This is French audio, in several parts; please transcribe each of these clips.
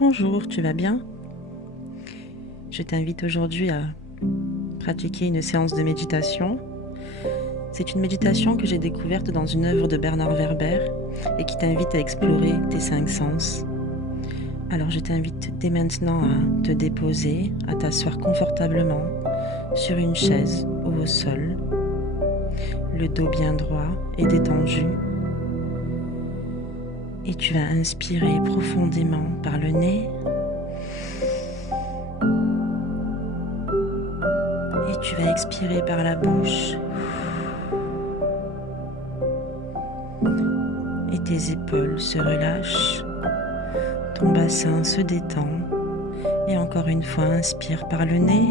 Bonjour, tu vas bien? Je t'invite aujourd'hui à pratiquer une séance de méditation. C'est une méditation que j'ai découverte dans une œuvre de Bernard Werber et qui t'invite à explorer tes 5 sens. Alors je t'invite dès maintenant à te déposer, à t'asseoir confortablement sur une chaise ou au sol, le dos bien droit et détendu. Et tu vas inspirer profondément par le nez. Et tu vas expirer par la bouche. Et tes épaules se relâchent. Ton bassin se détend. Et encore une fois, inspire par le nez.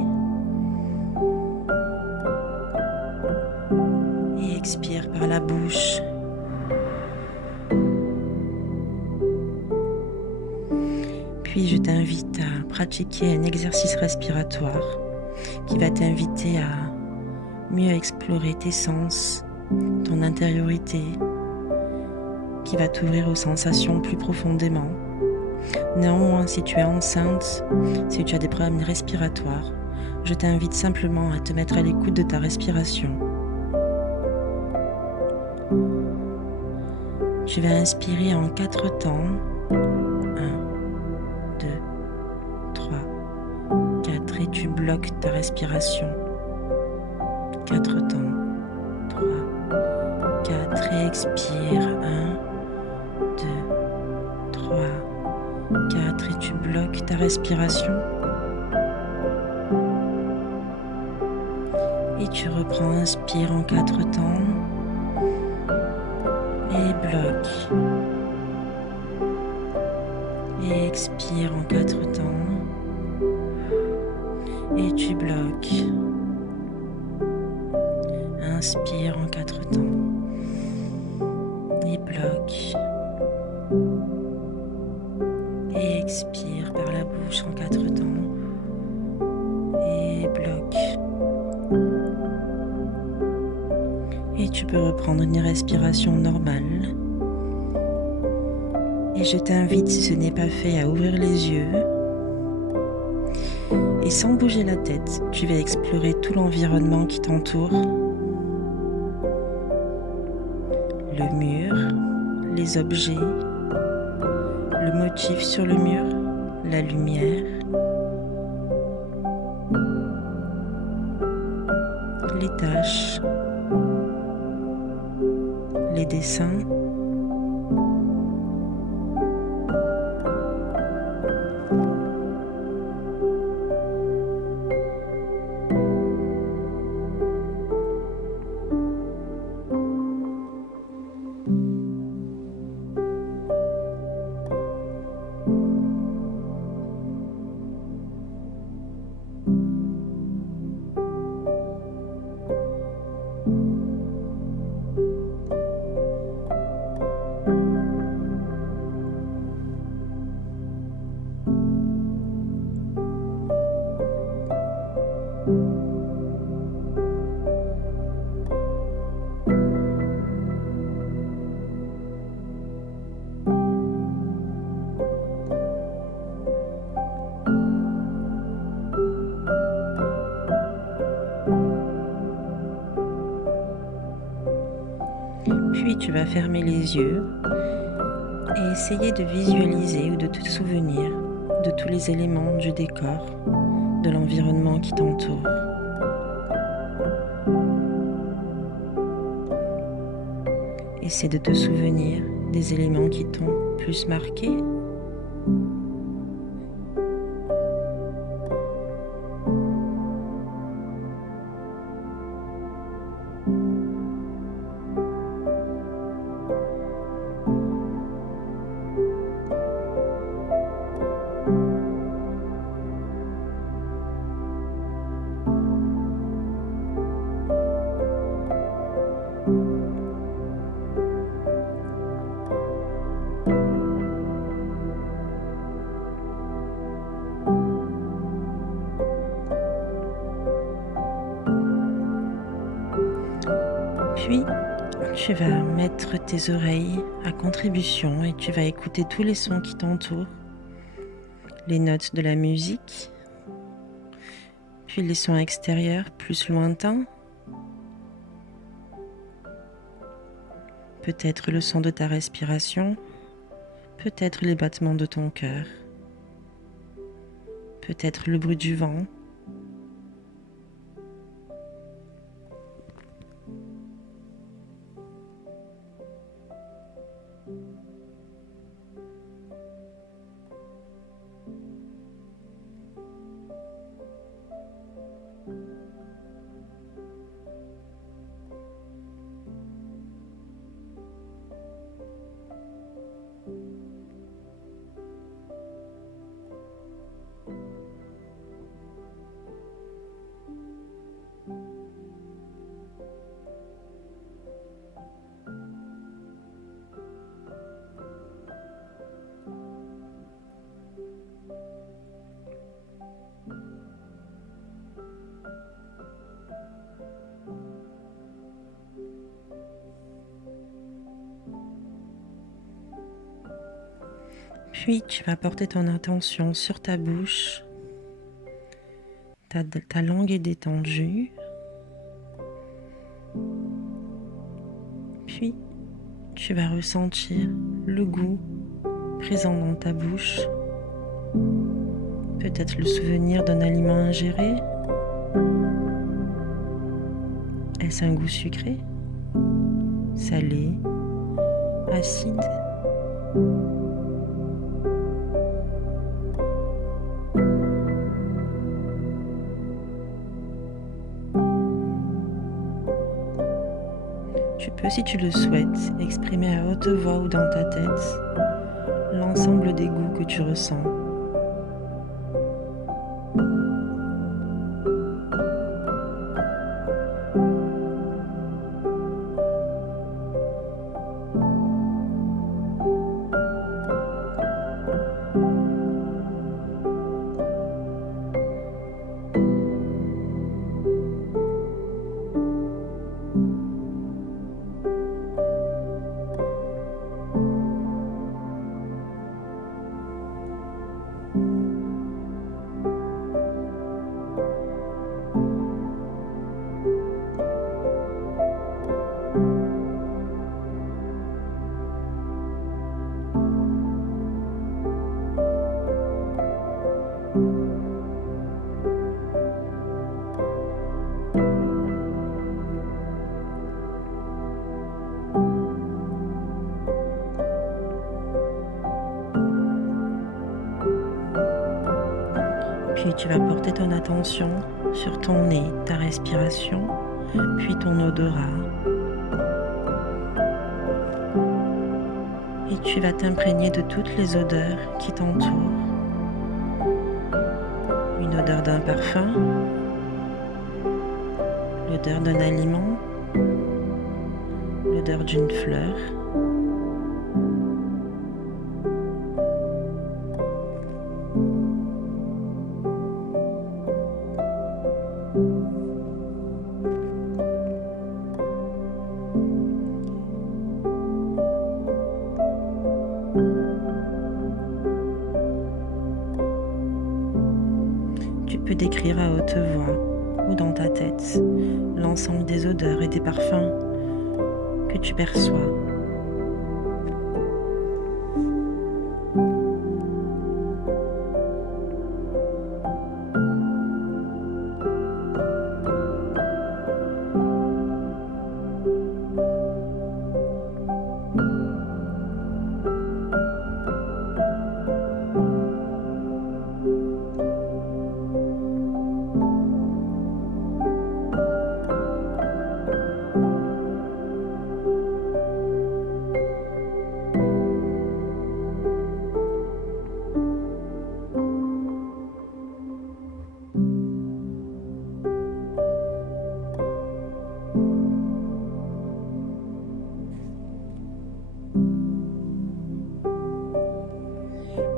Et expire par la bouche. Puis je t'invite à pratiquer un exercice respiratoire qui va t'inviter à mieux explorer tes sens, ton intériorité, qui va t'ouvrir aux sensations plus profondément. Néanmoins, si tu es enceinte, si tu as des problèmes respiratoires, je t'invite simplement à te mettre à l'écoute de ta respiration. Tu vas inspirer en 4 temps. 1, 2, 3, 4 et tu bloques ta respiration. 4 temps. 3, 4 et expire. 1, 2, 3, 4 et tu bloques ta respiration. Et tu reprends, inspire en 4 temps. Et bloque. Et expire en 4 temps. Et tu bloques. Inspire en 4 temps. Et bloque. Et expire par la bouche en 4 temps. Et bloque. Et tu peux reprendre une respiration normale. Et je t'invite, si ce n'est pas fait, à ouvrir les yeux. Et sans bouger la tête, tu vas explorer tout l'environnement qui t'entoure. Le mur, les objets, le motif sur le mur, la lumière, les taches, les dessins. Puis tu vas fermer les yeux et essayer de visualiser ou de te souvenir de tous les éléments du décor, de l'environnement qui t'entoure. Essaie de te souvenir des éléments qui t'ont plus marqué. Puis, tu vas mettre tes oreilles à contribution et tu vas écouter tous les sons qui t'entourent. les notes de la musique, puis les sons extérieurs plus lointains, peut-être le son de ta respiration, peut-être les battements de ton cœur, peut-être le bruit du vent. Puis tu vas porter ton attention sur ta bouche, ta langue est détendue. Puis tu vas ressentir le goût présent dans ta bouche, peut-être le souvenir d'un aliment ingéré. Est-ce un goût sucré, salé, acide? Tu peux, si tu le souhaites, exprimer à haute voix ou dans ta tête l'ensemble des goûts que tu ressens. Puis tu vas porter ton attention sur ton nez, ta respiration, puis ton odorat. Et tu vas t'imprégner de toutes les odeurs qui t'entourent. Une odeur d'un parfum, l'odeur d'un aliment, l'odeur d'une fleur. Tu peux décrire à haute voix ou dans ta tête l'ensemble des odeurs et des parfums que tu perçois.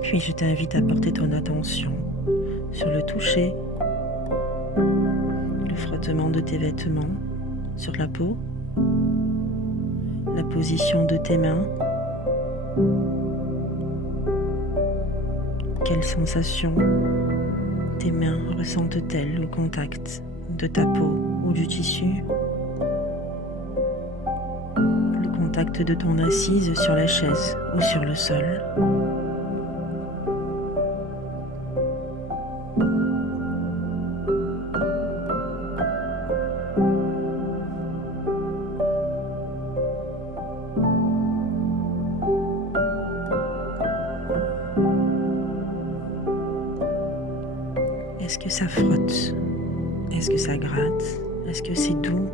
Puis je t'invite à porter ton attention sur le toucher, le frottement de tes vêtements sur la peau, la position de tes mains. Quelles sensations tes mains ressentent-elles au contact de ta peau ou du tissu? Le contact de ton assise sur la chaise ou sur le sol? Est-ce que ça frotte? Est-ce que ça gratte? Est-ce que c'est doux?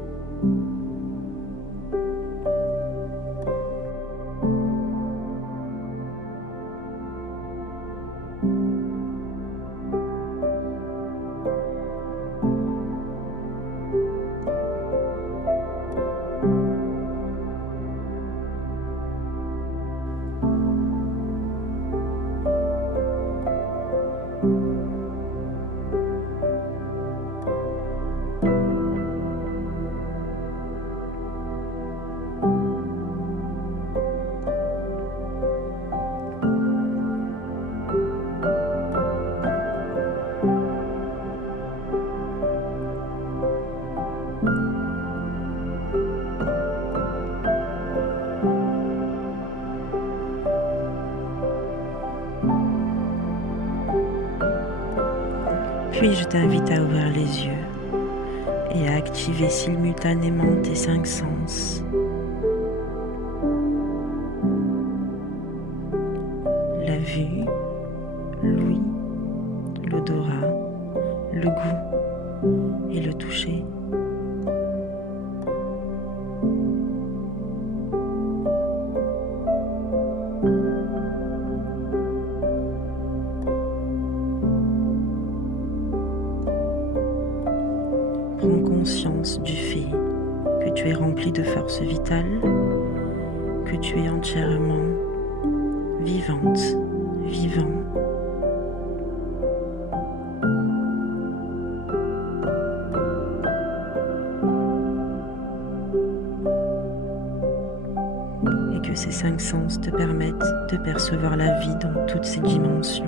Puis je t'invite à ouvrir les yeux et à activer simultanément tes 5 sens. La vue, l'ouïe, l'odorat, le goût et le toucher. Prends conscience du fait que tu es rempli de force vitale, que tu es entièrement vivante, vivant. Et que ces 5 sens te permettent de percevoir la vie dans toutes ses dimensions.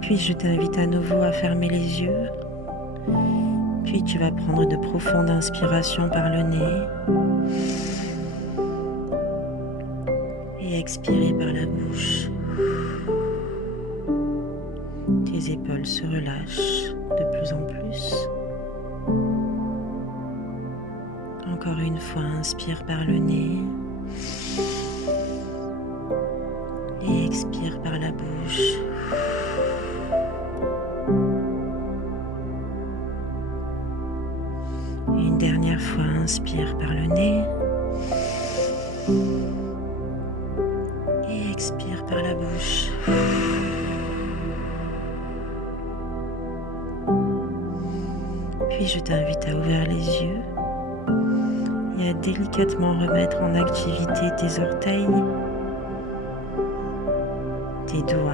Puis je t'invite à nouveau à fermer les yeux. Puis tu vas prendre de profondes inspirations par le nez et expirer par la bouche. Tes épaules se relâchent de plus en plus. Encore une fois, inspire par le nez et expire par la bouche. Et une dernière fois, inspire par le nez et expire par la bouche. Puis je t'invite à ouvrir les yeux et à délicatement remettre en activité tes orteils, tes doigts.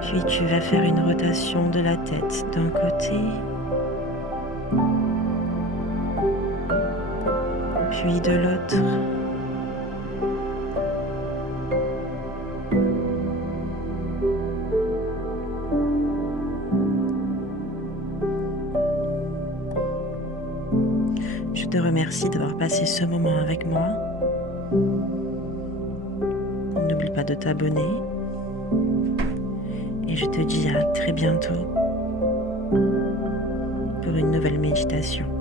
Puis tu vas faire une rotation de la tête d'un côté, puis de l'autre. Je te remercie d'avoir passé ce moment avec moi. N'oublie pas de t'abonner. Et je te dis à très bientôt pour une nouvelle méditation.